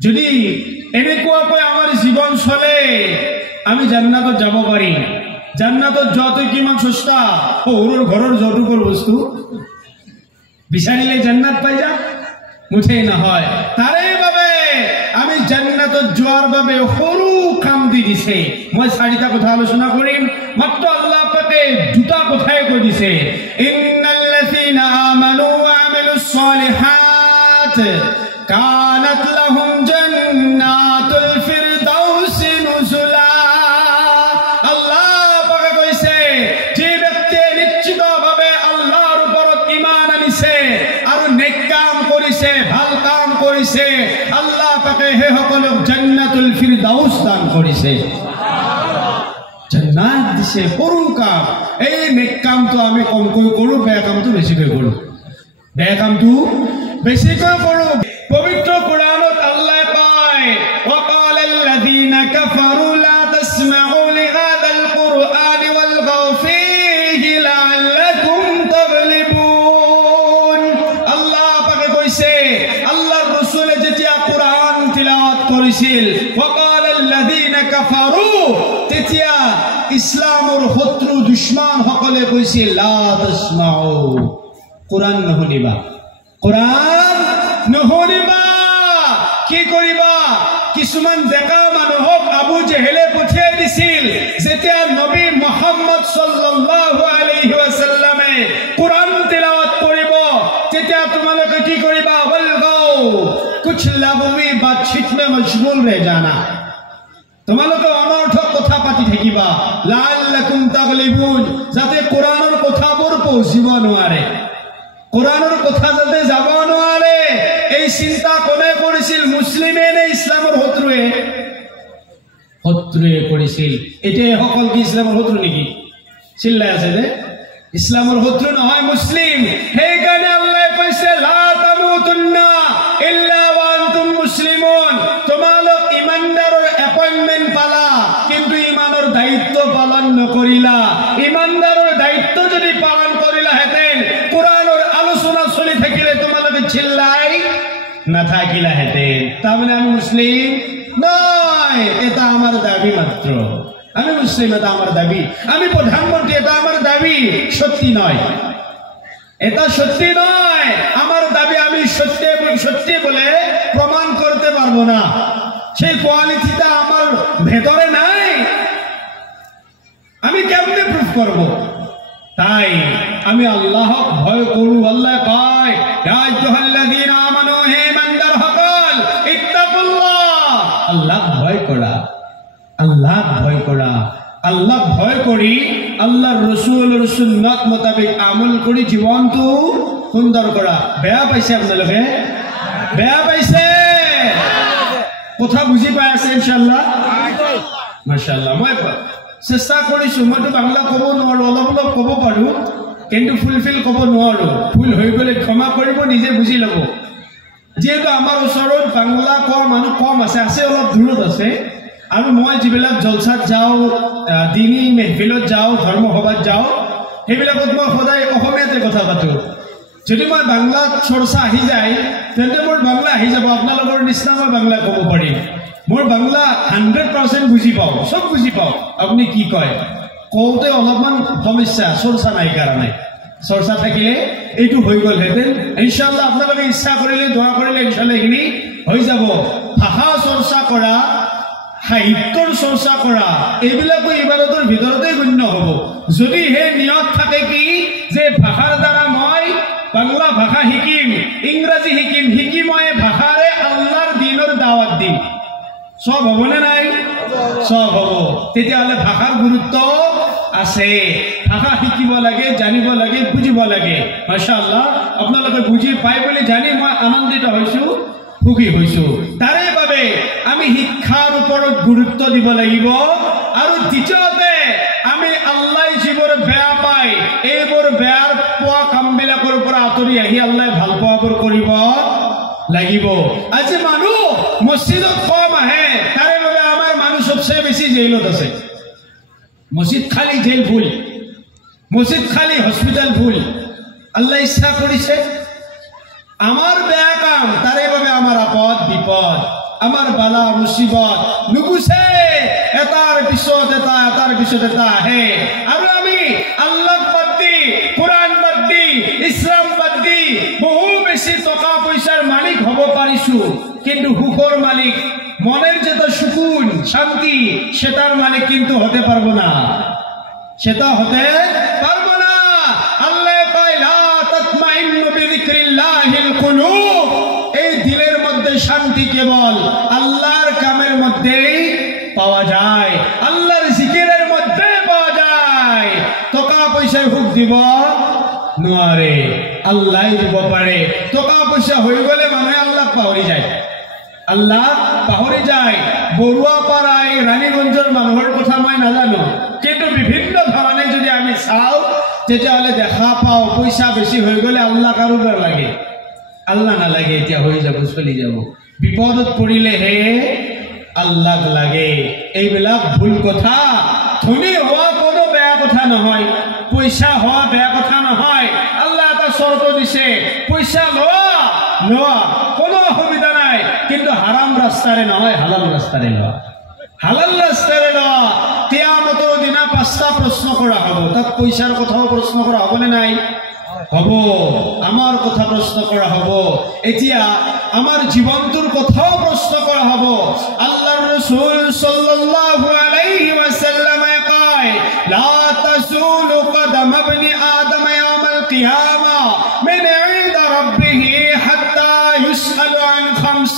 যদি এনেকুৱাকৈ আমাৰ জীৱন চলে আমি জান্নাতত যাব পাৰিম। জান্নাতত যোৱাটো কিমান সস্তা, সৰুৰ ঘৰৰ যৌতুকৰ বস্তু বিচাৰিলে জান্নাত পাই যাম, মুঠেই নহয়। তাৰে বাবে আমি জান্নাতত যোৱাৰ বাবে সৰু কাম দি দিছে। মই 4টা কথা আলোচনা কৰিম, মাত্ৰ আল্লাহ পাকে 2টা কথাই কৈ দিছে, ইন্নাল্লাযীনা আমানু ওয়া আমিলুস সালিহাত কানাত লাহুম জান্নাতুল ফিরদাউসি নুজুলা। আল্লাহ পাকে কৈছে, যে ব্যক্তিয়ে নিশ্চিতভাৱে আল্লাহৰ ওপৰত ঈমান আনিছে আৰু নেক কাম কৰিছে, ভাল কাম কৰিছে, আল্লাহ পাকে সেই সকলক জান্নাতুল ফিৰদাউস দান কৰিছে, জান্নাত দিছে। সৰু কাম, এই নেক কামটো আমি কমকৈ কৰোঁ, বেয়া কামটো বেছিকৈ কৰোঁ, বেয়া কামটো বেছিকৈ কৰোঁ। পবিত্ৰ কোৰআনত আল্লাহ কয়, ওয়াকালাল্লাযীনা কাফাৰু লা তাসমাউ লিহাযাল কুৰআনি ওয়ালগাউ ফীহি লাআল্লাকুম তাগলিবুন। আল্লাহ পাকে কৈছে, আল্লাহৰ ৰাসূলে যেতিয়া কোৰআন তিলাওয়াত কৰিছিল, ওয়াকালাল্লাযীনা কাফাৰু, তেতিয়া ইছলামৰ শত্ৰু দুশ্মন সকলে কৈছিল, লা তাসমাউ, কোৰআন নুশুনিবা, কোৰআন নুশুনিবা। কি কৰিবা? কিছুমান ডেকা মানুহক আবু জেহেলে পঠিয়াই দিছিল, যেতিয়া নবী মুহাম্মদ সাল্লাল্লাহু আলাইহি ওয়াসাল্লামে কোৰআন তিলাওয়াত কৰিব, তেতিয়া তোমালোকে কি কৰিবা? ওয়ালগাও, কুছ লাগवी बातचीत में मशगूल रह जाना, তোমালোকে অনৰ্থক কথা পাতি থাকিবা, লাআল্লাকুম তাগলিবুন, যাতে কোৰআনৰ কথাবোৰ পৌঁছিব নোৱাৰে, কোৰআনেৰ কথা যাতে যাব নোৱাৰে। এই চিন্তা কোনে কৰিছিল? মুসলিমে নে ইসলামৰ শত্ৰুৱে? শত্ৰুৱে কৰিছিল। এতিয়া সকল কি ইসলামৰ শত্ৰু নেকি? চিল্লাই আছে যে ইসলামৰ শত্ৰু নহয়, মুসলিম। সেইকাৰণে আল্লাহ কৈছে, লা তামুতুন্না ইল্লা ওয়া আনতুম মুসলিমুন। তোমালোক ইমানদাৰৰ এপইন্টমেন্ট পালা, কিন্তু ইমানৰ দায়িত্ব পালন নকৰিলা। ইমানদাৰৰ দায়িত্ব যদি পালন কৰিলাহেঁতেন, কোৰআনেৰ আলোচনা চলি থাকিলে তোমালোকে চিল্লাই নাথাকিলাহেঁতেন। তাৰমানে আমি মুসলিম নয়, এটা আমার দাবি মাত্র। আমি মুসলিম, এটা আমার দাবি। আমি প্রধানমন্ত্রী, এটা আমার দাবি, সত্যি নয়, এটা সত্যি নয়। আমার দাবি আমি সত্যি বলে প্রমাণ করতে পারবো না, সেই কোয়ালিটিটা আমার ভেতরে নাই, আমি কেমনে প্রুফ করব? তাই আমি আল্লাহক ভয় করু। আল্লাহ কয়, ইয়া আইয়ুহাল্লাযীনা আমানু, হে ইমানদার সকল, ইত্তাকুল্লাহ, আল্লাহ ভয় করা, আল্লাহ ভয় করা। আল্লাহ ভয় করি আল্লাহর রাসূলের সুন্নাত মোতাবেক আমল করি জীবনটো সুন্দর করা। বেয়া পাইছে আপোনালোকে? বেয়া পাইছে? কথা বুঝি পাই আছে ইনশাআল্লাহ? মাশাআল্লাহ। মই চেষ্টা কৰিছো, মইতো বাংলা ক'ব নোৱাৰো, অলপ অলপ ক'ব পাৰো, কিন্তু ফুলফিল ক'ব নোৱাৰো। ভুল হৈ গ'লে ক্ষমা কৰিব, নিজে বুজি ল'ব। যেহেতু আমাৰ ওচৰত বাংলা কোৱা মানুহ কম আছে, আছে অলপ দূৰত আছে, আৰু মই যিবিলাক জলসাত যাওঁ, দিনী মেহফিলত যাওঁ, ধৰ্মসভাত যাওঁ, সেইবিলাকত মই সদায় অসমীয়াতে কথা পাতো। যদি মই বাংলাত চৰ্চা আহি যায়, তেন্তে মোৰ বাংলা আহি যাব, আপোনালোকৰ নিচিনা মই বাংলা ক'ব পাৰিম। মোৰ বাংলা 100% বুজি পাওঁ, সব বুজি পাওঁ। আপুনি কি কয় কওঁতে অলপমান সমস্যা, চৰ্চা নাই কাৰণে। চৰ্চা থাকিলে এইটো হৈ গ'লহেঁতেন। ইনশাআল্লাহ আপোনালোকে ইচ্ছা কৰিলে, দোৱা কৰিলে ইনশাআল্লাহ এইখিনি হৈ যাব। ভাষা চৰ্চা কৰা, সাহিত্যৰ চৰ্চা কৰা, এইবিলাকো ইবাদতৰ ভিতৰতে গণ্য হ'ব। যদি সেই নিয়ত থাকে কি যে ভাষাৰ দ্বাৰা মই বাংলা ভাষা শিকিম, ইংৰাজী শিকিম, শিকি মই ভাষাৰে আল্লাহৰ দিনৰ দাৱাত দিম, সব হ'বনে নাই? সব হ'ব। তেতিয়াহ'লে ভাষাৰ গুৰুত্ব আছে। ভাষা শিকিব লাগে, জানিব লাগে, বুজিব লাগে। মাশাআল্লাহ, আপোনালোকে বুজি পাই বুলি জানি মই আনন্দিত হৈছো, সুখী হৈছো। তাৰে বাবে আমি শিক্ষাৰ ওপৰত গুৰুত্ব দিব লাগিব। আৰু দ্বিতীয়তে আমি আল্লাহ যিবোৰ বেয়া পায়, এইবোৰ বেয়াৰ পোৱা কামবিলাকৰ পৰা আঁতৰি আহি আল্লাহ ভাল পোৱাবোৰ কৰিব লাগিব। আজি মানুহ মছজিদত কম আহে, তাৰে বাবে আমাৰ মানুহ সবচে বেছি জেলত আছে। মছজিদ খালি জেল ভুল, মছজিদ খালি হস্পিটাল ভুল। আল্লাহ ইচ্ছা কৰিছে আমাৰ বেয়া কাম, তাৰে বাবে আমাৰ আপদ বিপদ। আমাৰ বালা মুসিবত নুগুছে এটাৰ পিছত এটা আহে আৰু আমি আল্লাহ বাদ দি কোরআন বাদ দি ইসলাম বাদ দি বহু বেশি টাকা পয়সার মালিক হব পারিছু কিন্তু হুকর মালিক মনের যেটা সুকুন শান্তি সেটার মালিক কিন্তু হতে পারবো না সেটা হতে পারবো না আল্লাহ কয় লা তাতমাইন্নু বিযিকরিল্লাহিল কুলুব এই দিলের মধ্যে শান্তি কেবল আল্লাহর কামের মধ্যেই পাওয়া যায় আল্লাহর জিকিরের মধ্যে পাওয়া যায় টাকা পয়সায় হুক দিব নোয়ারে আল্লাহ দিব পারে টাকা পয়সা হয়ে গেলে মানে আল্লাহ পাহরি যায় আল্লাহ পাহরি যায় বড়ুয়া পাড়ায় রানীগঞ্জের মানুষের কথা মই নাজানো কিন্তু বিভিন্ন ধরনের যদি আমি চাও তেতিয়াহ'লে দেখা পাও পয়সা বেশি হয়ে গেলে আল্লাহ কারোর লাগে আল্লাহ না লাগে এতিয়া হয়ে যাব চলি যাব বিপদত পড়িলে হে আল্লাহ লাগে এইবিলাক ভুল কথা ধনী হওয়া কোনো বেয়া কথা নহয় পয়সা হওয়া বেয়া কথা নহয় আল্লাহ এটা শর্ত দিছে পয়সা লওয়া কোনো অসুবিধা নাই কিন্তু হারাম রাস্তারে নহয় হালাল রাস্তারে লওয়া হালাল রাস্তারে লওয়া কিয়ামতের দিনা 5টা প্রশ্ন করা হবে তাত পয়সার কথাও প্রশ্ন করা হবে না নাই হব আমার কথা প্রশ্ন করা হব এতিয়া আমার জীবনটোর কথাও প্রশ্ন করা হব আল্লাহর রাসূল সাল্লাল্লাহু আলাইহি ওয়াসাল্লাম কয় লা তাসুলু কদম ইবনি আদম ইয়াউমাল কিয়ামা মিন ইনদা রাব্বিহি হাত্তা ইউসআলু আন খামস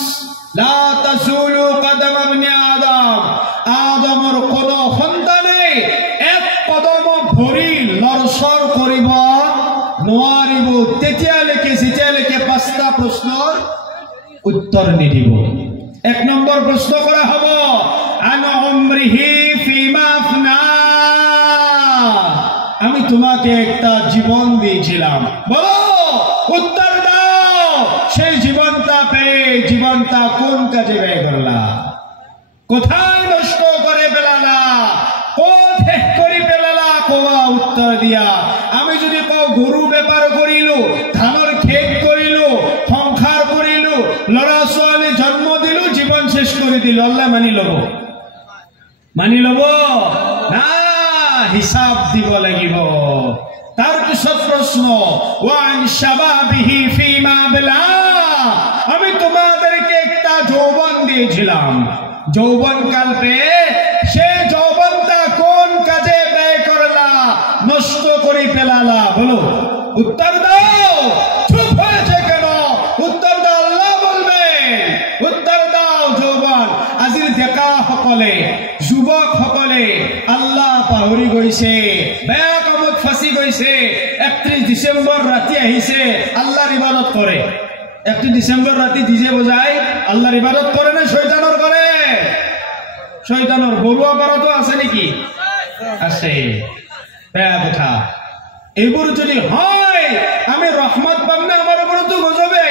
লা তাসুলু কদম ইবনি আদম আদমের কোন সন্তানে এক কদম ভৰি লৰচৰ কৰিব নোৱাৰিব তেতিয়ালৈকে 5টা প্ৰশ্নৰ উত্তৰ নিদিব এক নম্বৰ প্ৰশ্ন কৰা হ'ব আন উমৰিহি ফিমা আফনা আমি তোমাকে একটা জীবন দিয়েছিলাম বলো উত্তর দাও সেই জীবনটা কোন কাজে ব্যয় করলা কোথায় নষ্ট করে ফেলালা কোথায় করে ফেলালা কোয়া উত্তর দিয়া আমি যদি কও গরু ব্যাপার করিলো ধানের ক্ষেত করিলো সংসার করিলো লড়া ছোৱালী জন্ম দিলো জীবন শেষ করে দিল আল্লাহ মানি লব না হিসাব দিব লাগিব তার পিছত প্রশ্ন ওয়ান শাবাবিহি ফিমা বিলা আমি তোমাদেরকে একটা যৌবন দিয়েছিলাম যৌবন কাল পে সে যৌবনটা কোন কাজে ব্যয় করলা নষ্ট করে ফেলালা বলো উত্তর দাও চুপ হয়েছে কেন উত্তর দাও আল্লাহ বলবেন উত্তর দাও যৌবন আজির ডেকা সকলে যুবক সকলে আল্লাহ পাহৰি গৈছে বেয়া কামত ফাঁসি গৈছে 31 ডিসেম্বর রাতি আহিছে আল্লাহর ইবাদত করে 31 ডিসেম্বর রাতি ডিজে বজায় আল্লাহর ইবাদত করে না শয়তানৰ কৰে শয়তানৰ বড়ুয়া পাড়াতো আছে নাকি আছে বেয়া কথা এইবোৰ যদি হয় আমি ৰহমত পাম না আমাৰ উপৰে তো গজবে